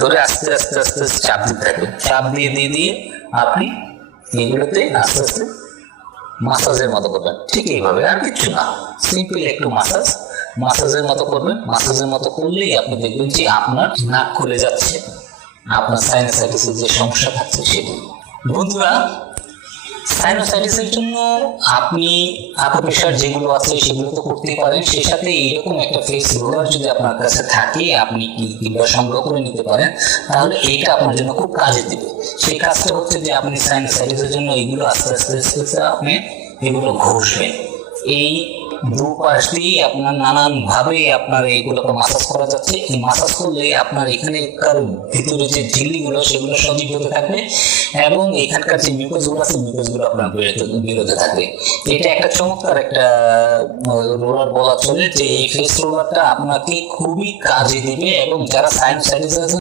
ধরে আস্তে আস্তে আস্তে চাপ দিতে থাকবেন, চাপ দিয়ে দিয়ে দিয়ে আপনি এগুলোতে আস্তে আস্তে মাসাজের মতো করবেন। ঠিক এইভাবে, আর কিছু না, সিম্পল একটু মাসাজের মতো করবেন। মাসাজের মতো করলেই আপনি দেখবেন যে আপনার নাক খুলে যাচ্ছে, আপনার সাইনোসাইটিসের যে সমস্যা থাকছে সেটি। বন্ধুরা, সাইনোসাইটিসের জন্য আপনি আকুপ্রেশার যেগুলো আছে সেগুলো তো করতেই পারেন, সেই সাথে এরকম একটা ফেস রোলার যদি আপনার কাছে থাকে আপনি কিংবা সংগ্রহ করে নিতে পারেন, তাহলে এইটা আপনার জন্য খুব কাজে দিবে। সেই কাজটা হচ্ছে যে আপনি সাইনোসাইটিসের জন্য এইগুলো আস্তে আস্তে আস্তে আস্তে আপনি এগুলো ঘষবেন। এই দুপাশ দিয়ে আপনার নানান ভাবে আপনার এইগুলোকে মাসাজ করা যাচ্ছে। এই মাসাজ করলে আপনার এখানকার ভিতরে যে ঝিল্লিগুলো সেগুলো সজীব হতে থাকবে এবং এখানকার যে মিউকাসগুলো আছে মিউকাসগুলো আপনার বেরোতে থাকবে। এটা একটা চমৎকার একটা রোলার বলা চলে, যে এই ফেস রোলারটা আপনাকে খুবই কাজে দিবে এবং যারা সাইনোসাইটিস